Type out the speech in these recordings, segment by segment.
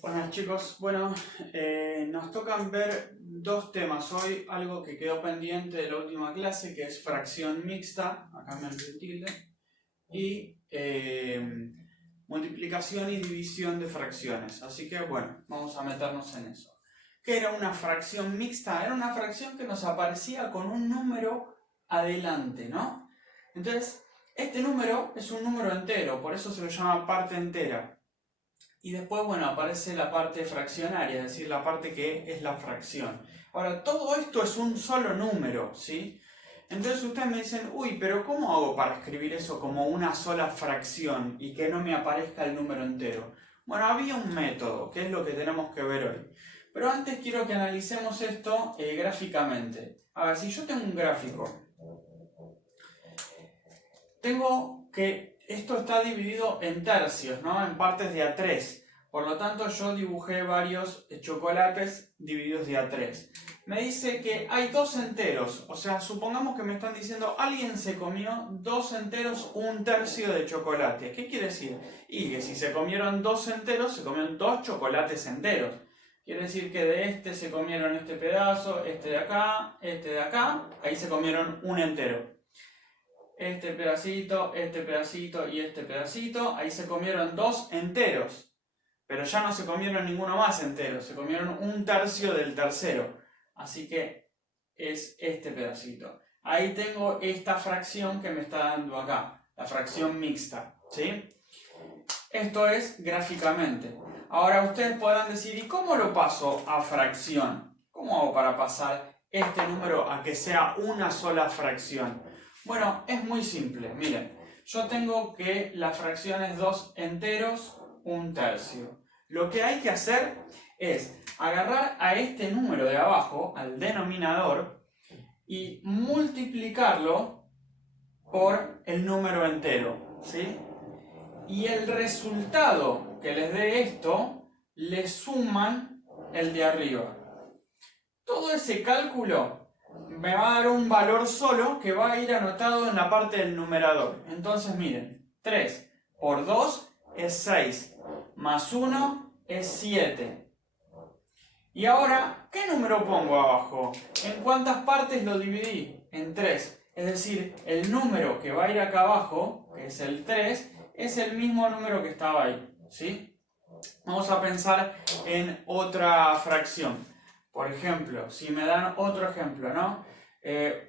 Buenas chicos, bueno, nos tocan ver dos temas hoy, algo que quedó pendiente de la última clase, que es fracción mixta, acá me el tilde, y multiplicación y división de fracciones. Así que bueno, vamos a meternos en eso. ¿Qué era una fracción mixta? Era una fracción que nos aparecía con un número adelante, ¿no? Entonces, este número es un número entero, por eso se lo llama parte entera. Y después, bueno, aparece la parte fraccionaria, es decir, la parte que es la fracción. Ahora, todo esto es un solo número, ¿sí? Entonces ustedes me dicen, uy, pero ¿cómo hago para escribir eso como una sola fracción y que no me aparezca el número entero? Bueno, había un método, que es lo que tenemos que ver hoy. Pero antes quiero que analicemos esto gráficamente. A ver, si yo tengo un gráfico, tengo que esto está dividido en tercios, ¿no? En partes de A3. Por lo tanto, yo dibujé varios chocolates divididos de A3. Me dice que hay dos enteros. O sea, supongamos que me están diciendo alguien se comió dos enteros, un tercio de chocolate. ¿Qué quiere decir? Y que si se comieron dos enteros, se comieron dos chocolates enteros. Quiere decir que de este se comieron este pedazo, este de acá, ahí se comieron un entero. Este pedacito y este pedacito, ahí se comieron dos enteros, pero ya no se comieron ninguno más entero, se comieron un tercio del tercero, así que es este pedacito. Ahí tengo esta fracción que me está dando acá, la fracción mixta, ¿sí? Esto es gráficamente. Ahora ustedes podrán decir, ¿y cómo lo paso a fracción? ¿Cómo hago para pasar este número a que sea una sola fracción? Bueno, es muy simple, miren, yo tengo que la fracción es 2 enteros, un tercio. Lo que hay que hacer es agarrar a este número de abajo, al denominador, y multiplicarlo por el número entero, ¿sí? Y el resultado que les dé esto, le suman el de arriba. Todo ese cálculo me va a dar un valor solo que va a ir anotado en la parte del numerador. Entonces miren, 3 por 2 es 6, más 1 es 7. Y ahora, ¿qué número pongo abajo? ¿En cuántas partes lo dividí? En 3. Es decir, el número que va a ir acá abajo, que es el 3, es el mismo número que estaba ahí, ¿sí? Vamos a pensar en otra fracción. Por ejemplo, si me dan otro ejemplo, ¿no?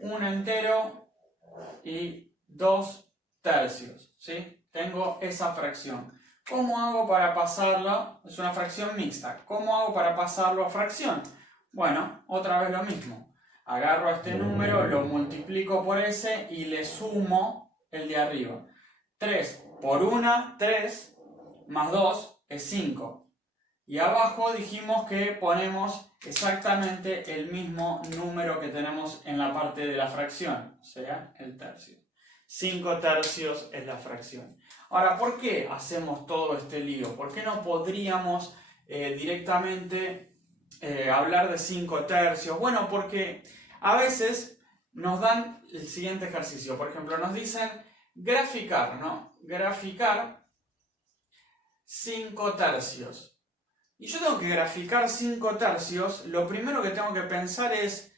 Un entero y 2 tercios, ¿sí? Tengo esa fracción. ¿Cómo hago para pasarlo? Es una fracción mixta. ¿Cómo hago para pasarlo a fracción? Bueno, otra vez lo mismo. Agarro a este número, lo multiplico por ese y le sumo el de arriba. 3 por 1, 3, más 2 es 5. Y abajo dijimos que ponemos exactamente el mismo número que tenemos en la parte de la fracción, o sea, el tercio. 5 tercios es la fracción. Ahora, ¿por qué hacemos todo este lío? ¿Por qué no podríamos directamente hablar de 5 tercios? Bueno, porque a veces nos dan el siguiente ejercicio. Por ejemplo, nos dicen graficar, ¿no? Graficar 5 tercios. Y yo tengo que graficar 5 tercios, lo primero que tengo que pensar es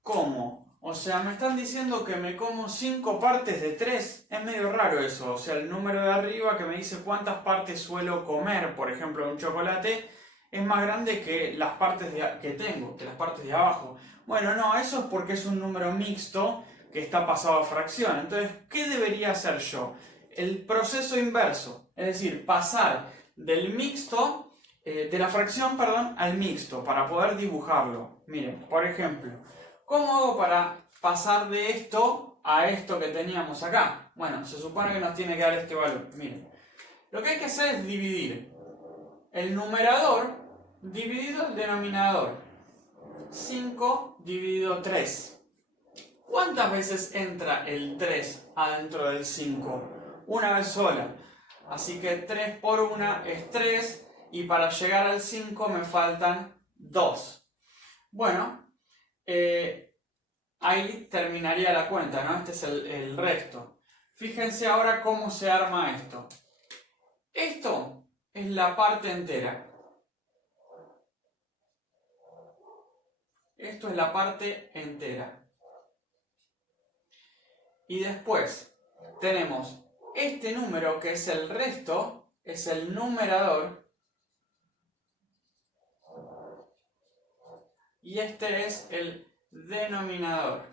¿cómo? O sea, me están diciendo que me como 5 partes de 3, es medio raro eso, o sea, el número de arriba que me dice cuántas partes suelo comer, por ejemplo, un chocolate, es más grande que las partes que tengo, que las partes de abajo. Bueno, no, eso es porque es un número mixto que está pasado a fracción. Entonces, ¿qué debería hacer yo? El proceso inverso, es decir, pasar del mixto de la fracción, perdón, al mixto, para poder dibujarlo. Miren, por ejemplo, ¿cómo hago para pasar de esto a esto que teníamos acá? Bueno, se supone que nos tiene que dar este valor. Miren, lo que hay que hacer es dividir el numerador dividido el denominador. 5 dividido 3. ¿Cuántas veces entra el 3 adentro del 5? Una vez sola. Así que 3 por 1 es 3. Y para llegar al 5 me faltan 2. Bueno, ahí terminaría la cuenta, ¿no? Este es el resto. Fíjense ahora cómo se arma esto. Esto es la parte entera. Esto es la parte entera. Y después tenemos este número que es el resto, es el numerador. Y este es el denominador.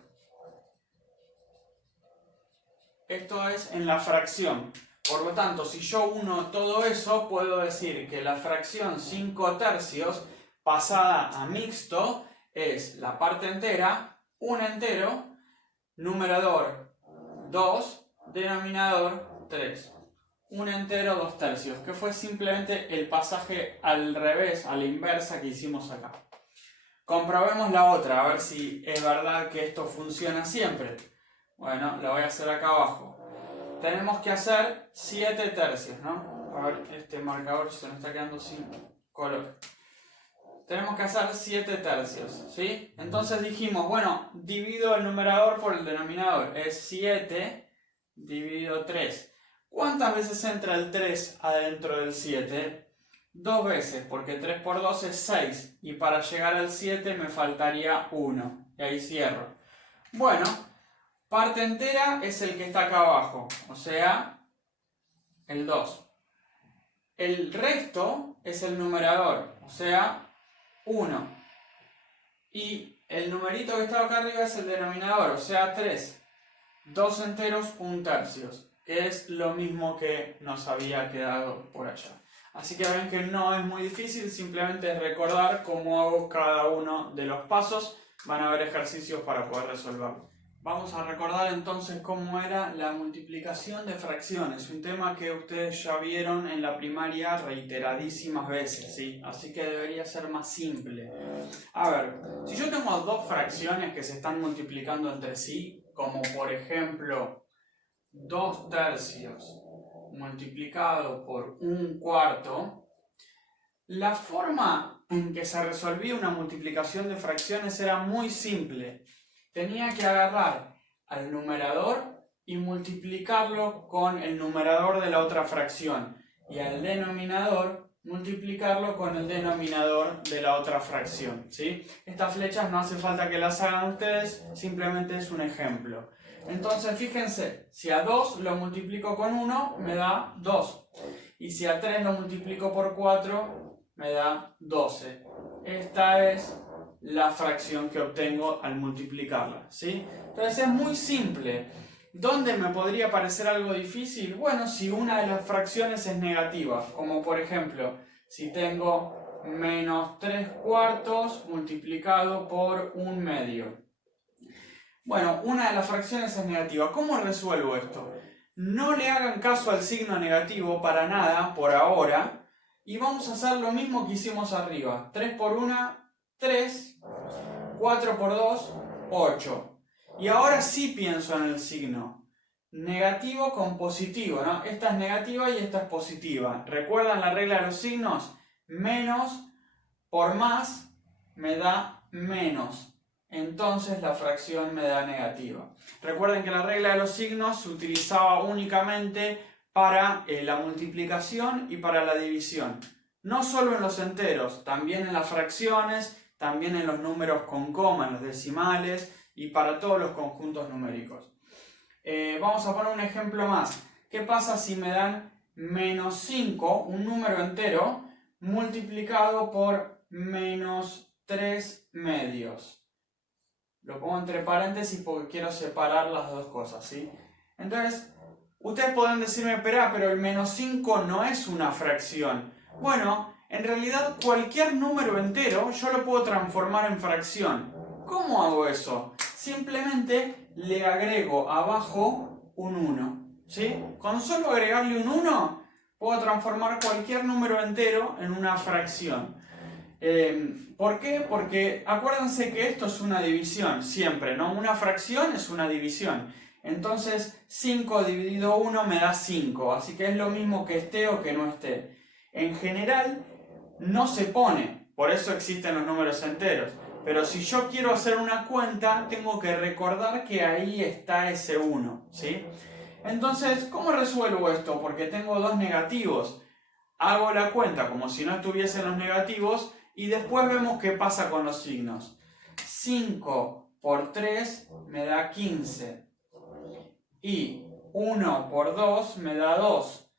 Esto es en la fracción. Por lo tanto, si yo uno todo eso, puedo decir que la fracción 5 tercios pasada a mixto es la parte entera, un entero, numerador 2, denominador 3. Un entero 2 tercios, que fue simplemente el pasaje al revés, a la inversa que hicimos acá. Comprobemos la otra, a ver si es verdad que esto funciona siempre. Bueno, lo voy a hacer acá abajo. Tenemos que hacer 7 tercios, ¿no? A ver, este marcador se nos está quedando sin color. Tenemos que hacer 7 tercios, ¿sí? Entonces dijimos, bueno, divido el numerador por el denominador. Es 7 dividido 3. ¿Cuántas veces entra el 3 adentro del 7? 2 veces, porque 3 por 2 es 6. Y para llegar al 7 me faltaría 1. Y ahí cierro. Bueno, parte entera es el que está acá abajo, o sea, el 2. El resto es el numerador, o sea, 1. Y el numerito que está acá arriba es el denominador, o sea, 3. 2 enteros, 1 tercios, que es lo mismo que nos había quedado por allá. Así que ven que no es muy difícil, simplemente es recordar cómo hago cada uno de los pasos. Van a haber ejercicios para poder resolverlo. Vamos a recordar entonces cómo era la multiplicación de fracciones, un tema que ustedes ya vieron en la primaria reiteradísimas veces, ¿sí? Así que debería ser más simple. A ver, si yo tengo dos fracciones que se están multiplicando entre sí, como por ejemplo 2 tercios multiplicado por 1/4, la forma en que se resolvía una multiplicación de fracciones era muy simple. Tenía que agarrar al numerador y multiplicarlo con el numerador de la otra fracción, y al denominador multiplicarlo con el denominador de la otra fracción, ¿sí? Estas flechas no hace falta que las hagan ustedes, simplemente es un ejemplo. Entonces fíjense, si a 2 lo multiplico con 1 me da 2, y si a 3 lo multiplico por 4 me da 12. Esta es la fracción que obtengo al multiplicarla, ¿sí? Entonces es muy simple. ¿Dónde me podría parecer algo difícil? Bueno, si una de las fracciones es negativa, como por ejemplo, si tengo menos 3/4 multiplicado por 1/2. Bueno, una de las fracciones es negativa. ¿Cómo resuelvo esto? No le hagan caso al signo negativo para nada, por ahora, y vamos a hacer lo mismo que hicimos arriba. 3 por 1, 3, 4 por 2, 8. Y ahora sí pienso en el signo. Negativo con positivo, ¿no? Esta es negativa y esta es positiva. ¿Recuerdan la regla de los signos? Menos por más me da menos. Entonces la fracción me da negativa. Recuerden que la regla de los signos se utilizaba únicamente para la multiplicación y para la división. No solo en los enteros, también en las fracciones, también en los números con coma, en los decimales y para todos los conjuntos numéricos. Vamos a poner un ejemplo más. ¿Qué pasa si me dan menos 5, un número entero, multiplicado por menos 3/2? Lo pongo entre paréntesis porque quiero separar las dos cosas, ¿sí? Entonces, ustedes pueden decirme, pero el menos 5 no es una fracción. Bueno, en realidad cualquier número entero yo lo puedo transformar en fracción. ¿Cómo hago eso? Simplemente le agrego abajo un 1, ¿sí? Con solo agregarle un 1, puedo transformar cualquier número entero en una fracción. ¿Por qué? Porque acuérdense que esto es una división, siempre, ¿no? Una fracción es una división. Entonces 5 dividido 1 me da 5, así que es lo mismo que esté o que no esté. En general no se pone, por eso existen los números enteros. Pero si yo quiero hacer una cuenta, tengo que recordar que ahí está ese 1, ¿sí? Entonces, ¿cómo resuelvo esto? Porque tengo dos negativos. Hago la cuenta como si no estuviesen los negativos y después vemos qué pasa con los signos. 5 por 3 me da 15. Y 1 por 2 me da 2.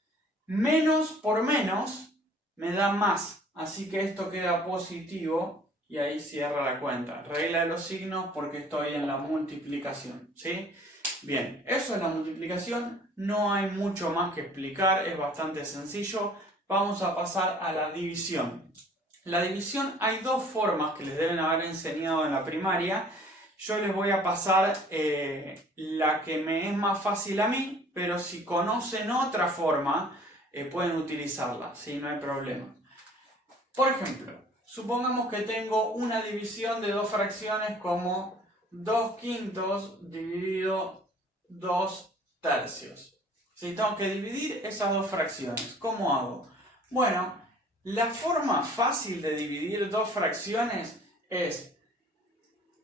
Menos por menos me da más. Así que esto queda positivo y ahí cierra la cuenta. Regla de los signos porque estoy en la multiplicación, ¿sí? Bien, eso es la multiplicación. No hay mucho más que explicar, es bastante sencillo. Vamos a pasar a la división. La división hay dos formas que les deben haber enseñado en la primaria. Yo les voy a pasar la que me es más fácil a mí, pero si conocen otra forma, pueden utilizarla, ¿sí? No hay problema. Por ejemplo, supongamos que tengo una división de dos fracciones como 2/5 dividido 2/3. ¿Sí? Tengo que dividir esas dos fracciones. ¿Cómo hago? Bueno, la forma fácil de dividir dos fracciones es: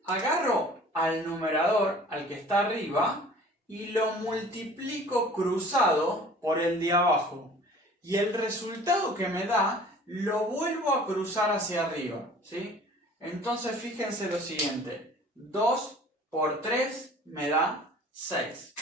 agarro al numerador, al que está arriba, y lo multiplico cruzado por el de abajo. Y el resultado que me da lo vuelvo a cruzar hacia arriba, ¿sí? Entonces fíjense lo siguiente: 2 por 3 me da 6.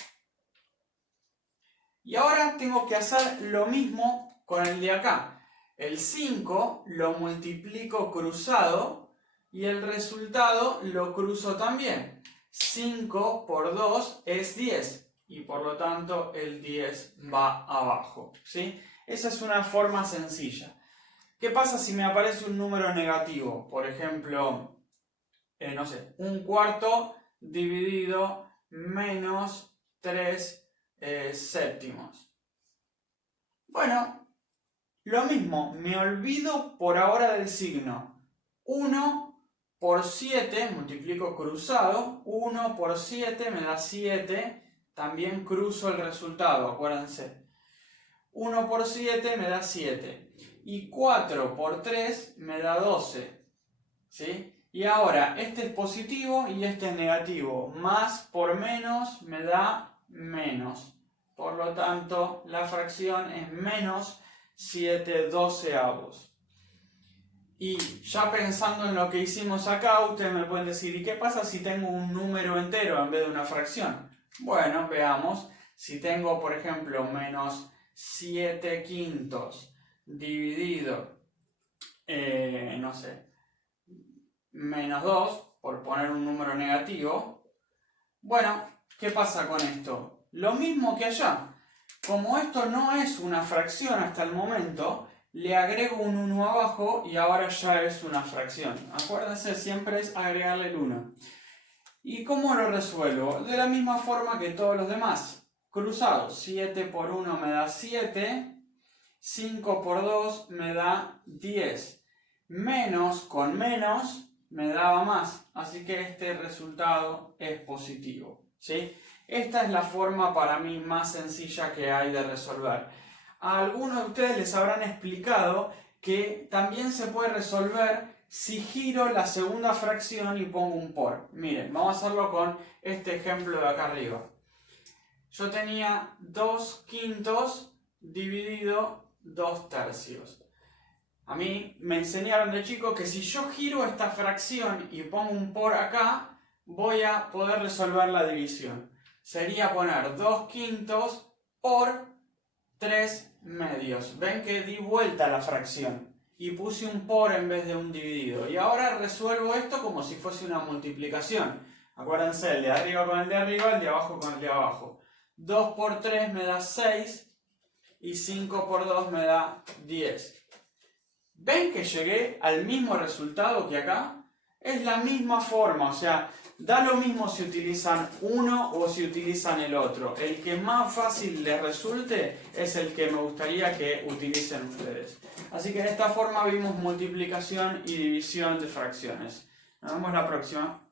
Y ahora tengo que hacer lo mismo con el de acá. El 5 lo multiplico cruzado y el resultado lo cruzo también. 5 por 2 es 10 y por lo tanto el 10 va abajo, ¿sí? Esa es una forma sencilla. ¿Qué pasa si me aparece un número negativo? Por ejemplo, no sé, 1/4 dividido menos 3 séptimos. Bueno, lo mismo, me olvido por ahora del signo. 1 por 7, multiplico cruzado, 1 por 7 me da 7, también cruzo el resultado, acuérdense. 1 por 7 me da 7. Y 4 por 3 me da 12. ¿Sí? Y ahora, este es positivo y este es negativo. Más por menos me da menos. Por lo tanto, la fracción es menos 7/12. Y ya pensando en lo que hicimos acá, ustedes me pueden decir: ¿y qué pasa si tengo un número entero en vez de una fracción? Bueno, veamos. Si tengo, por ejemplo, menos 7/5 dividido, no sé, menos 2, por poner un número negativo. Bueno, ¿qué pasa con esto? Lo mismo que allá. Como esto no es una fracción hasta el momento, le agrego un 1 abajo y ahora ya es una fracción. Acuérdense, siempre es agregarle el 1. ¿Y cómo lo resuelvo? De la misma forma que todos los demás. Cruzado, 7 por 1 me da 7, 5 por 2 me da 10. Menos con menos me daba más, así que este resultado es positivo, ¿sí? Esta es la forma para mí más sencilla que hay de resolver. A algunos de ustedes les habrán explicado que también se puede resolver si giro la segunda fracción y pongo un por. Miren, vamos a hacerlo con este ejemplo de acá arriba. Yo tenía 2/5 dividido 2/3. A mí me enseñaron de chico que si yo giro esta fracción y pongo un por acá, voy a poder resolver la división. Sería poner 2/5 por 3/2. Ven que di vuelta la fracción y puse un por en vez de un dividido. Y ahora resuelvo esto como si fuese una multiplicación. Acuérdense, el de arriba con el de arriba, el de abajo con el de abajo. 2 por 3 me da 6 y 5 por 2 me da 10. ¿Ven que llegué al mismo resultado que acá? Es la misma forma, o sea, da lo mismo si utilizan uno o si utilizan el otro. El que más fácil les resulte es el que me gustaría que utilicen ustedes. Así que de esta forma vimos multiplicación y división de fracciones. Nos vemos la próxima.